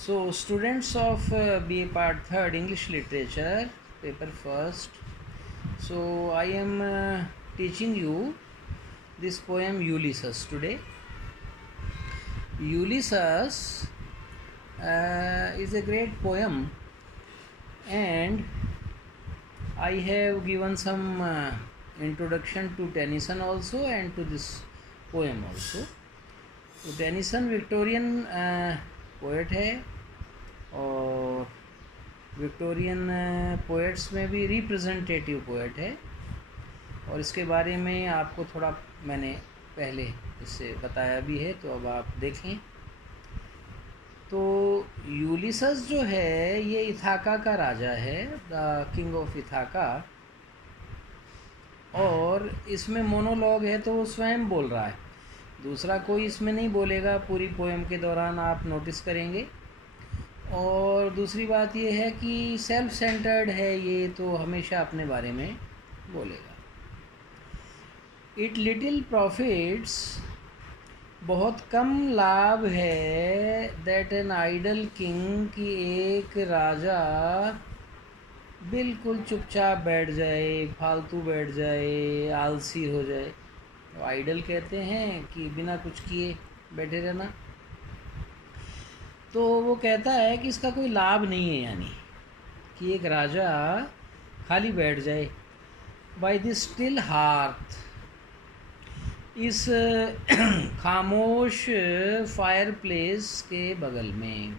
So, students of BA Part 3rd English Literature, paper first. So, I am teaching you this poem Ulysses today. Ulysses is a great poem, and I have given some introduction to Tennyson also and to this poem also. तो Tennyson Victorian poet है और Victorian poets में भी representative poet है, और इसके बारे में आपको थोड़ा मैंने पहले इससे बताया भी है, तो अब आप देखें। तो यूलिसस जो है ये इथाका का राजा है, द किंग ऑफ इथाका, और इसमें मोनोलॉग है तो वो स्वयं बोल रहा है, दूसरा कोई इसमें नहीं बोलेगा पूरी पोएम के दौरान, आप नोटिस करेंगे। और दूसरी बात ये है कि सेल्फ सेंटर्ड है ये, तो हमेशा अपने बारे में बोलेगा। इट लिटिल प्रॉफिट्स, बहुत कम लाभ है, दैट एन आइडल किंग, की एक राजा बिल्कुल चुपचाप बैठ जाए, फालतू बैठ जाए, आलसी हो जाए। तो आइडल कहते हैं कि बिना कुछ किए बैठे रहना। तो वो कहता है कि इसका कोई लाभ नहीं है, यानी कि एक राजा खाली बैठ जाए। बाय दिस स्टिल हार्थ, इस खामोश फायर प्लेस के बगल में।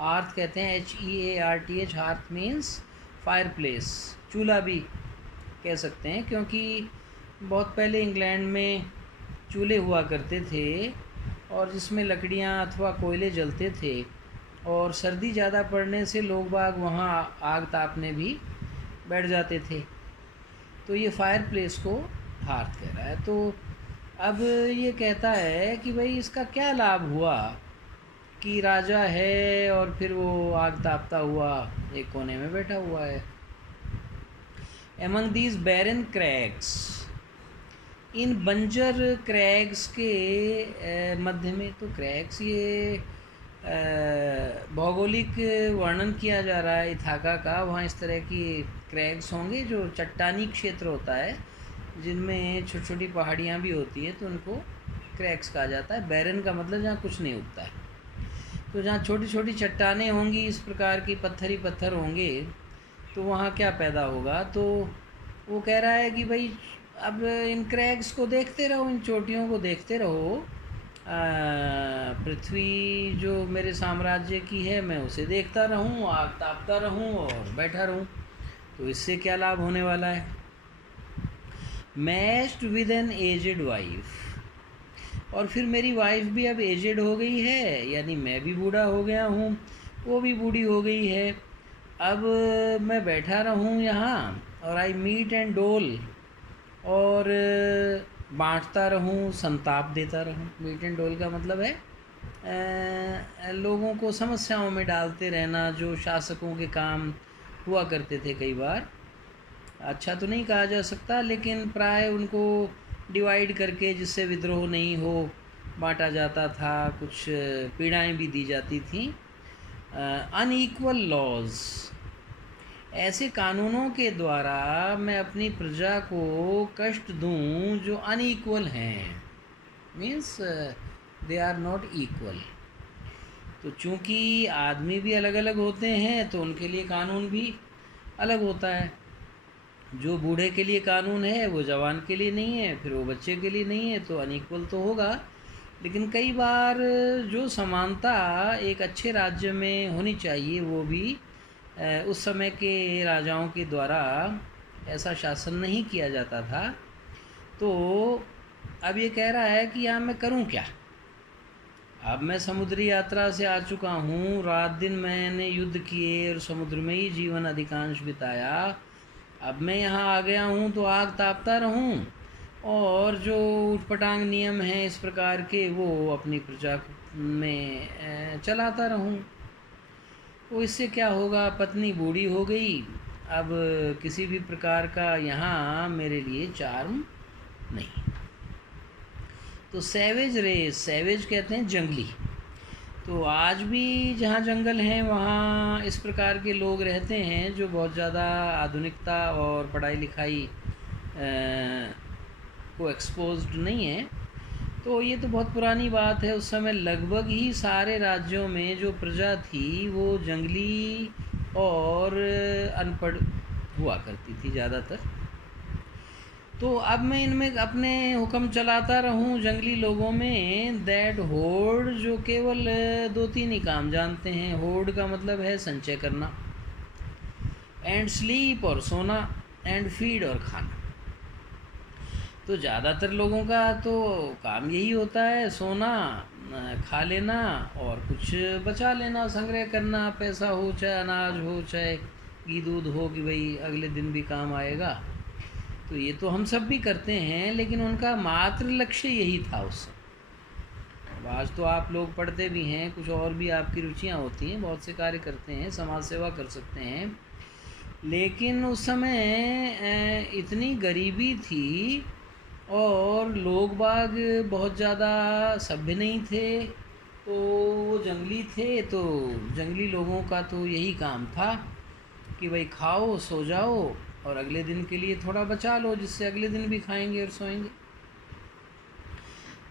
आर्थ कहते हैं HEARTH, hearth means fire place, चूल्हा भी कह सकते हैं, क्योंकि बहुत पहले इंग्लैंड में चूल्हे हुआ करते थे और जिसमें लकड़ियाँ अथवा कोयले जलते थे, और सर्दी ज़्यादा पड़ने से लोग बाग वहाँ आग तापने भी बैठ जाते थे। तो ये फायर प्लेस को हार्थ कह रहा है। तो अब ये कहता है कि भाई इसका क्या लाभ हुआ कि राजा है और फिर वो आग तापता हुआ एक कोने में बैठा हुआ है। Among these barren crags, इन बंजर क्रैग्स के मध्य में, तो क्रैग्स ये भौगोलिक वर्णन किया जा रहा है इथाका का। वहाँ इस तरह की क्रैग्स होंगे जो चट्टानी क्षेत्र होता है, जिनमें छोटी छोटी पहाड़ियाँ भी होती हैं, तो उनको क्रैग्स कहा जाता है। बैरन का मतलब जहाँ कुछ नहीं उगता है। तो जहाँ छोटी छोटी चट्टानें होंगी, इस प्रकार की पत्थर ही पत्थर होंगे, तो वहाँ क्या पैदा होगा। तो वो कह रहा है कि भाई अब इन क्रैग्स को देखते रहो, इन चोटियों को देखते रहो, पृथ्वी जो मेरे साम्राज्य की है मैं उसे देखता रहूं, आग तापता रहूं और बैठा रहूं, तो इससे क्या लाभ होने वाला है। Matched with an aged wife, और फिर मेरी वाइफ भी अब एजेड हो गई है, यानी मैं भी बूढ़ा हो गया हूँ, वो भी बूढ़ी हो गई है। अब मैं बैठा रहूँ यहाँ और आई मीट एंड डोल, और बांटता रहूं, संताप देता रहूं। मीट एंड डोल का मतलब है लोगों को समस्याओं में डालते रहना, जो शासकों के काम हुआ करते थे कई बार। अच्छा तो नहीं कहा जा सकता, लेकिन प्राय उनको डिवाइड करके, जिससे विद्रोह नहीं हो, बांटा जाता था, कुछ पीड़ाएं भी दी जाती थीं। अनइक्वल लॉज, ऐसे कानूनों के द्वारा मैं अपनी प्रजा को कष्ट दूं जो अनइक्वल हैं, means they are not equal. तो चूँकि आदमी भी अलग अलग होते हैं, तो उनके लिए कानून भी अलग होता है। जो बूढ़े के लिए कानून है वो जवान के लिए नहीं है, फिर वो बच्चे के लिए नहीं है, तो अनइक्वल तो होगा। लेकिन कई बार जो समानता एक अच्छे राज्य में होनी चाहिए, वो भी उस समय के राजाओं के द्वारा ऐसा शासन नहीं किया जाता था। तो अब ये कह रहा है कि यहाँ मैं करूँ क्या। अब मैं समुद्री यात्रा से आ चुका हूँ, रात दिन मैंने युद्ध किए और समुद्र में ही जीवन अधिकांश बिताया। अब मैं यहाँ आ गया हूँ तो आग तापता रहूँ, और जो उटपटांग नियम हैं इस प्रकार के, वो अपनी प्रजा में चलाता रहूँ। तो इससे क्या होगा, पत्नी बूढ़ी हो गई, अब किसी भी प्रकार का यहाँ मेरे लिए चार्म नहीं। तो सैवेज रेस, सैवेज कहते हैं जंगली, तो आज भी जहाँ जंगल हैं वहाँ इस प्रकार के लोग रहते हैं जो बहुत ज़्यादा आधुनिकता और पढ़ाई लिखाई को एक्सपोज्ड नहीं है। तो ये तो बहुत पुरानी बात है। उस समय लगभग ही सारे राज्यों में जो प्रजा थी वो जंगली और अनपढ़ हुआ करती थी ज़्यादातर। तो अब मैं इनमें अपने हुक्म चलाता रहूं जंगली लोगों में, दैट होड़ जो केवल दो तीन ही काम जानते हैं। होड़ का मतलब है संचय करना, एंड स्लीप और सोना, एंड फीड और खाना। तो ज़्यादातर लोगों का तो काम यही होता है, सोना, खा लेना और कुछ बचा लेना, संग्रह करना, पैसा हो चाहे अनाज हो चाहे घी दूध हो कि भाई अगले दिन भी काम आएगा। तो ये तो हम सब भी करते हैं, लेकिन उनका मात्र लक्ष्य यही था उस समय। आज तो आप लोग पढ़ते भी हैं, कुछ और भी आपकी रुचियां होती हैं, बहुत से कार्य करते हैं, समाज सेवा कर सकते हैं, लेकिन उस समय इतनी गरीबी थी और लोग बाग बहुत ज़्यादा सभ्य नहीं थे। तो वो जंगली थे, तो जंगली लोगों का तो यही काम था कि भाई खाओ, सो जाओ और अगले दिन के लिए थोड़ा बचा लो, जिससे अगले दिन भी खाएंगे और सोएंगे।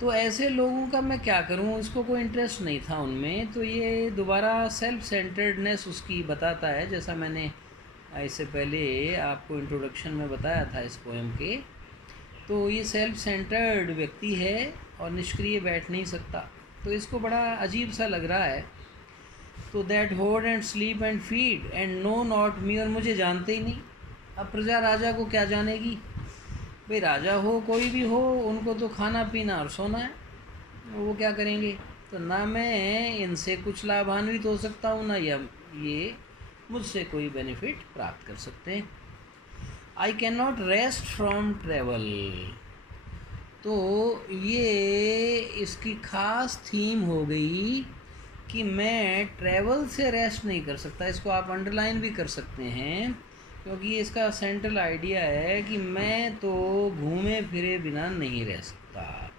तो ऐसे लोगों का मैं क्या करूं, उसको कोई इंटरेस्ट नहीं था उनमें। तो ये दोबारा सेल्फ सेंटर्डनेस उसकी बताता है, जैसा मैंने इससे पहले आपको इंट्रोडक्शन में बताया था इस पोएम के। तो ये सेल्फ सेंटर्ड व्यक्ति है और निष्क्रिय बैठ नहीं सकता। तो इसको बड़ा अजीब सा लग रहा है। तो that hoard and sleep and feed and know not me, और मुझे जानते ही नहीं। अब प्रजा राजा को क्या जानेगी? भाई राजा हो कोई भी हो, उनको तो खाना पीना और सोना है, वो क्या करेंगे? तो ना मैं इनसे कुछ लाभान्वित हो सकता हूँ, ना ये मुझसे कोई बेनिफिट प्राप्त कर सकते हैं। I can not rest from travel. तो ये इसकी खास थीम हो गई कि मैं ट्रैवल से रेस्ट नहीं कर सकता। इसको आप अंडरलाइन भी कर सकते हैं, क्योंकि ये इसका सेंट्रल आइडिया है कि मैं तो घूमे फिरे बिना नहीं रह सकता।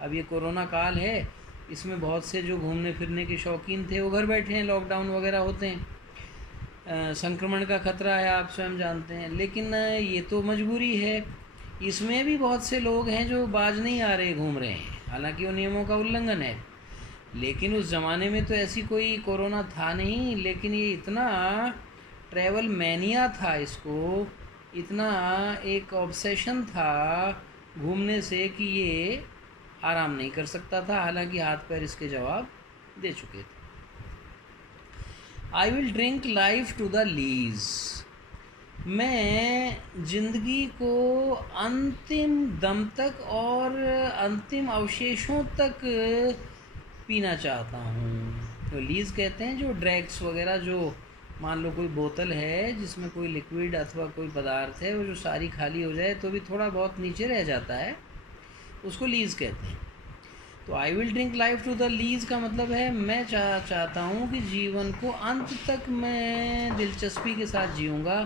अब ये कोरोना काल है, इसमें बहुत से जो घूमने फिरने के शौकीन थे वो घर बैठे हैं, लॉकडाउन वगैरह होते हैं, संक्रमण का खतरा है, आप स्वयं जानते हैं। लेकिन ये तो मजबूरी है। इसमें भी बहुत से लोग हैं जो बाज नहीं आ रहे, घूम रहे हैं, हालांकि वो नियमों का उल्लंघन है। लेकिन उस ज़माने में तो ऐसी कोई कोरोना था नहीं, लेकिन ये इतना ट्रैवल मैनिया था, इसको इतना एक ऑब्सेशन था घूमने से कि ये आराम नहीं कर सकता था, हालांकि हाथ पैर इसके जवाब दे चुके थे। I will drink life to the lees. मैं जिंदगी को अंतिम दम तक और अंतिम अवशेषों तक पीना चाहता हूँ। तो लीज कहते हैं जो ड्रैग्स वगैरह, जो मान लो कोई बोतल है जिसमें कोई लिक्विड अथवा कोई पदार्थ है, वो जो सारी खाली हो जाए तो भी थोड़ा बहुत नीचे रह जाता है, उसको लीज कहते हैं। तो I will drink life to the lees का मतलब है मैं चाहता हूँ कि जीवन को अंत तक मैं दिलचस्पी के साथ जीऊँगा।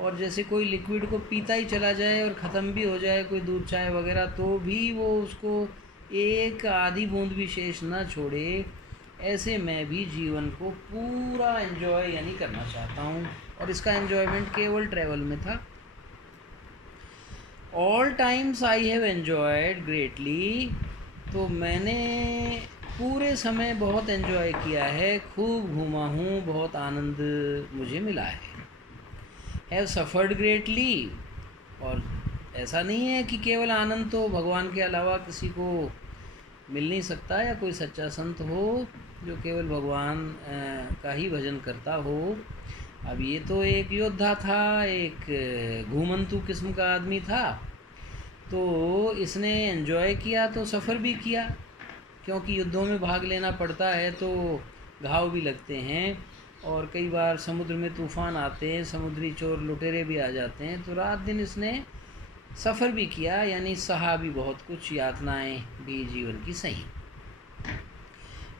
और जैसे कोई लिक्विड को पीता ही चला जाए और ख़त्म भी हो जाए, कोई दूध चाय वगैरह, तो भी वो उसको एक आधी बूंद भी शेष ना छोड़े, ऐसे मैं भी जीवन को पूरा एंजॉय यानी करना चाहता हूँ। और इसका एंजॉयमेंट केवल ट्रैवल में था। All times I have enjoyed greatly. तो मैंने पूरे समय बहुत एंजॉय किया है, खूब घूमा हूँ, बहुत आनंद मुझे मिला है। हैव सफ़र्ड ग्रेटली, और ऐसा नहीं है कि केवल आनंद तो भगवान के अलावा किसी को मिल नहीं सकता, या कोई सच्चा संत हो जो केवल भगवान का ही भजन करता हो। अब ये तो एक योद्धा था, एक घूमंतु किस्म का आदमी था, तो इसने एंजॉय किया तो सफ़र भी किया, क्योंकि युद्धों में भाग लेना पड़ता है तो घाव भी लगते हैं, और कई बार समुद्र में तूफ़ान आते हैं, समुद्री चोर लुटेरे भी आ जाते हैं। तो रात दिन इसने सफ़र भी किया, यानी सहा भी बहुत कुछ, यातनाएं भी जीवन की सही।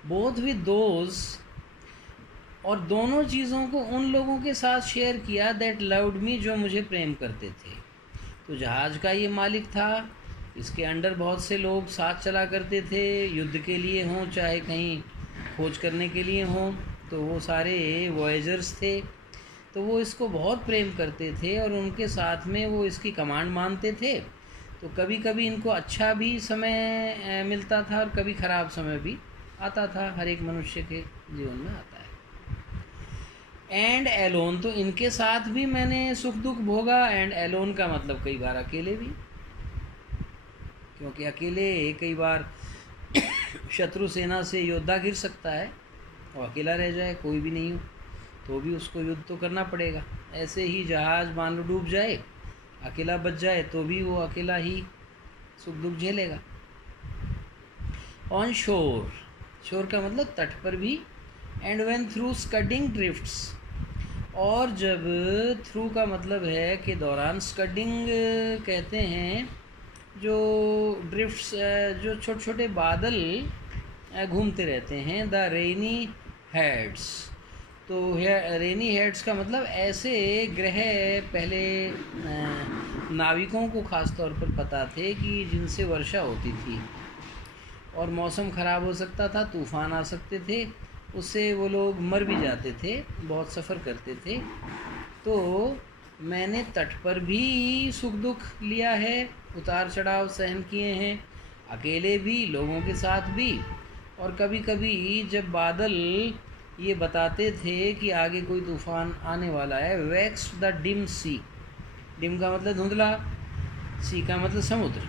बोथ विद दोज, और दोनों चीज़ों को उन लोगों के साथ शेयर किया, दैट लव्ड मी, जो मुझे प्रेम करते थे। तो जहाज़ का ये मालिक था, इसके अंडर बहुत से लोग साथ चला करते थे, युद्ध के लिए हों चाहे कहीं खोज करने के लिए हों, तो वो सारे वॉयेजर्स थे, तो वो इसको बहुत प्रेम करते थे और उनके साथ में वो इसकी कमांड मानते थे। तो कभी कभी इनको अच्छा भी समय मिलता था और कभी ख़राब समय भी आता था, हर एक मनुष्य के जीवन में आता है। एंड एलोन, तो इनके साथ भी मैंने सुख दुख भोगा। एंड एलोन का मतलब कई बार अकेले भी, क्योंकि अकेले कई बार शत्रु सेना से योद्धा गिर सकता है और अकेला रह जाए, कोई भी नहीं हो, तो भी उसको युद्ध तो करना पड़ेगा। ऐसे ही जहाज़ मान लो डूब जाए, अकेला बच जाए, तो भी वो अकेला ही सुख दुख झेलेगा। ऑन शोर, शोर का मतलब तट पर भी। एंड व्हेन थ्रू स्कडिंग ड्रिफ्ट्स, और जब थ्रू का मतलब है कि दौरान, स्कडिंग कहते हैं जो ड्रिफ्ट्स, जो छोटे छोटे बादल घूमते रहते हैं। द रेनी हेड्स, तो रेनी हेड्स का मतलब ऐसे ग्रह पहले नाविकों को ख़ास तौर पर पता थे कि जिनसे वर्षा होती थी और मौसम ख़राब हो सकता था, तूफ़ान आ सकते थे, उससे वो लोग मर भी जाते थे, बहुत सफ़र करते थे। तो मैंने तट पर भी सुख दुख लिया है, उतार चढ़ाव सहन किए हैं, अकेले भी, लोगों के साथ भी। और कभी कभी जब बादल ये बताते थे कि आगे कोई तूफ़ान आने वाला है, vex the dim sea, dim का मतलब धुंधला, सी का मतलब समुद्र,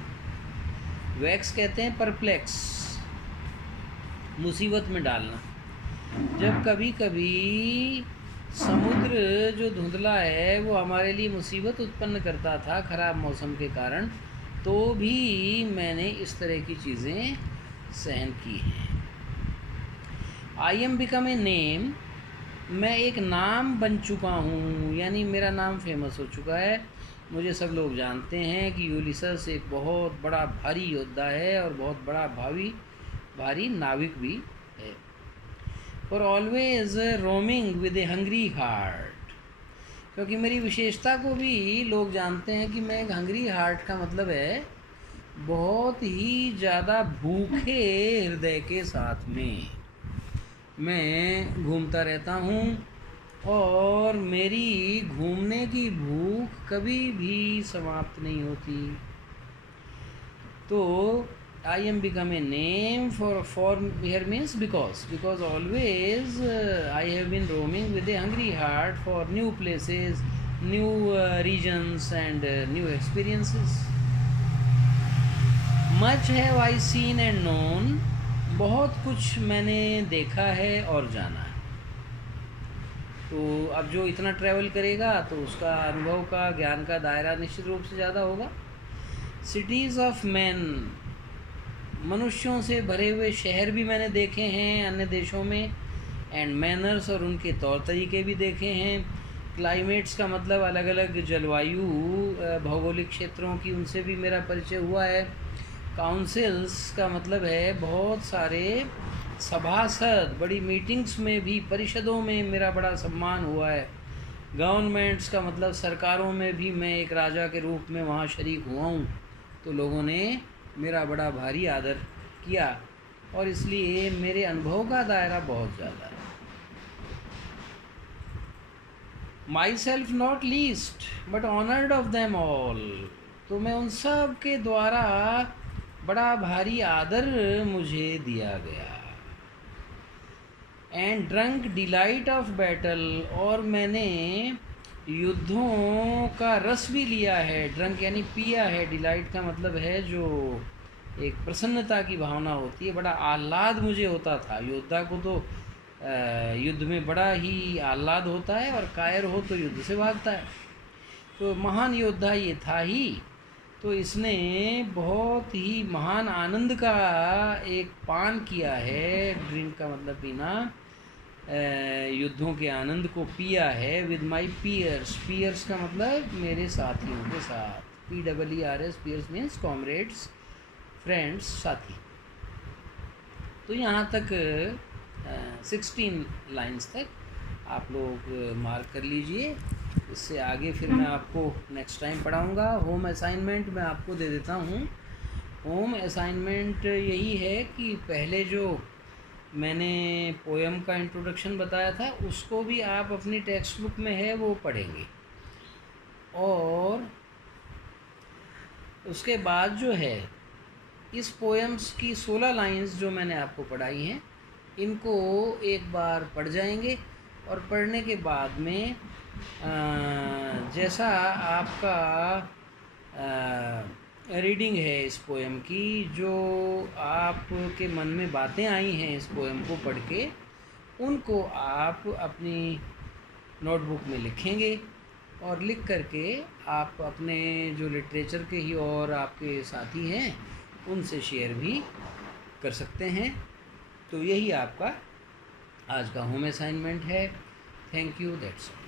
वैक्स कहते हैं परप्लेक्स, मुसीबत में डालना। जब कभी कभी समुद्र जो धुंधला है वो हमारे लिए मुसीबत उत्पन्न करता था ख़राब मौसम के कारण, तो भी मैंने इस तरह की चीज़ें सहन की हैं। I am become a name, मैं एक नाम बन चुका हूँ, यानी मेरा नाम फेमस हो चुका है। मुझे सब लोग जानते हैं कि यूलिसस एक बहुत बड़ा भारी योद्धा है और बहुत बड़ा भारी नाविक भी है। For always roaming with A hungry heart, क्योंकि मेरी विशेषता को भी लोग जानते हैं कि मैं एक हंग्री हार्ट का मतलब है बहुत ही ज़्यादा भूखे हृदय के साथ में मैं घूमता रहता हूँ, और मेरी घूमने की भूख कभी भी समाप्त नहीं होती। तो I am become a name for here means because always I have been roaming with a hungry heart for new places, new regions and new experiences. Much have I seen and known, बहुत कुछ मैंने देखा है और जाना है। तो अब जो इतना ट्रैवल करेगा तो उसका अनुभव का, ज्ञान का दायरा निश्चित रूप से ज़्यादा होगा। सिटीज़ ऑफ मैन, मनुष्यों से भरे हुए शहर भी मैंने देखे हैं अन्य देशों में। एंड मैनर्स, और उनके तौर तरीके भी देखे हैं। क्लाइमेट्स का मतलब अलग अलग जलवायु, भौगोलिक क्षेत्रों की, उनसे भी मेरा परिचय हुआ है। काउंसिल्स का मतलब है बहुत सारे सभासद, बड़ी मीटिंग्स में भी, परिषदों में मेरा बड़ा सम्मान हुआ है। गवर्नमेंट्स का मतलब सरकारों में भी मैं एक राजा के रूप में वहाँ शरीक हुआ हूँ, तो लोगों ने मेरा बड़ा भारी आदर किया और इसलिए मेरे अनुभव का दायरा बहुत ज़्यादा है। My self not least but honoured of them all, तो मैं उन सब के द्वारा बड़ा भारी आदर मुझे दिया गया। And drunk delight of battle, और मैंने युद्धों का रस भी लिया है। ड्रंक यानी पिया है, डिलाइट का मतलब है जो एक प्रसन्नता की भावना होती है, बड़ा आह्लाद मुझे होता था। योद्धा को तो युद्ध में बड़ा ही आह्लाद होता है और कायर हो तो युद्ध से भागता है। तो महान योद्धा ये था ही, तो इसने बहुत ही महान आनंद का एक पान किया है। ड्रिंक का मतलब पीना, युद्धों के आनंद को पिया है। विद माई पीयर्स, पीयर्स का मतलब मेरे साथियों के साथ, PEERS, peers means comrades, friends, साथी। तो यहाँ तक 16 लाइंस तक आप लोग मार्क कर लीजिए। इससे आगे फिर मैं आपको नेक्स्ट टाइम पढ़ाऊँगा। होम असाइनमेंट मैं आपको दे देता हूँ। होम असाइनमेंट यही है कि पहले जो मैंने पोएम का इंट्रोडक्शन बताया था, उसको भी आप अपनी टेक्स्ट बुक में है वो पढ़ेंगे। और उसके बाद जो है इस पोएम्स की 16 लाइंस जो मैंने आपको पढ़ाई हैं, इनको एक बार पढ़ जाएंगे। और पढ़ने के बाद में जैसा आपका रीडिंग है इस पोएम की, जो आपके मन में बातें आई हैं इस पोएम को पढ़ के, उनको आप अपनी नोटबुक में लिखेंगे। और लिख करके आप अपने जो लिटरेचर के ही और आपके साथी हैं उनसे शेयर भी कर सकते हैं। तो यही आपका आज का होम असाइनमेंट है। Thank you, that's all.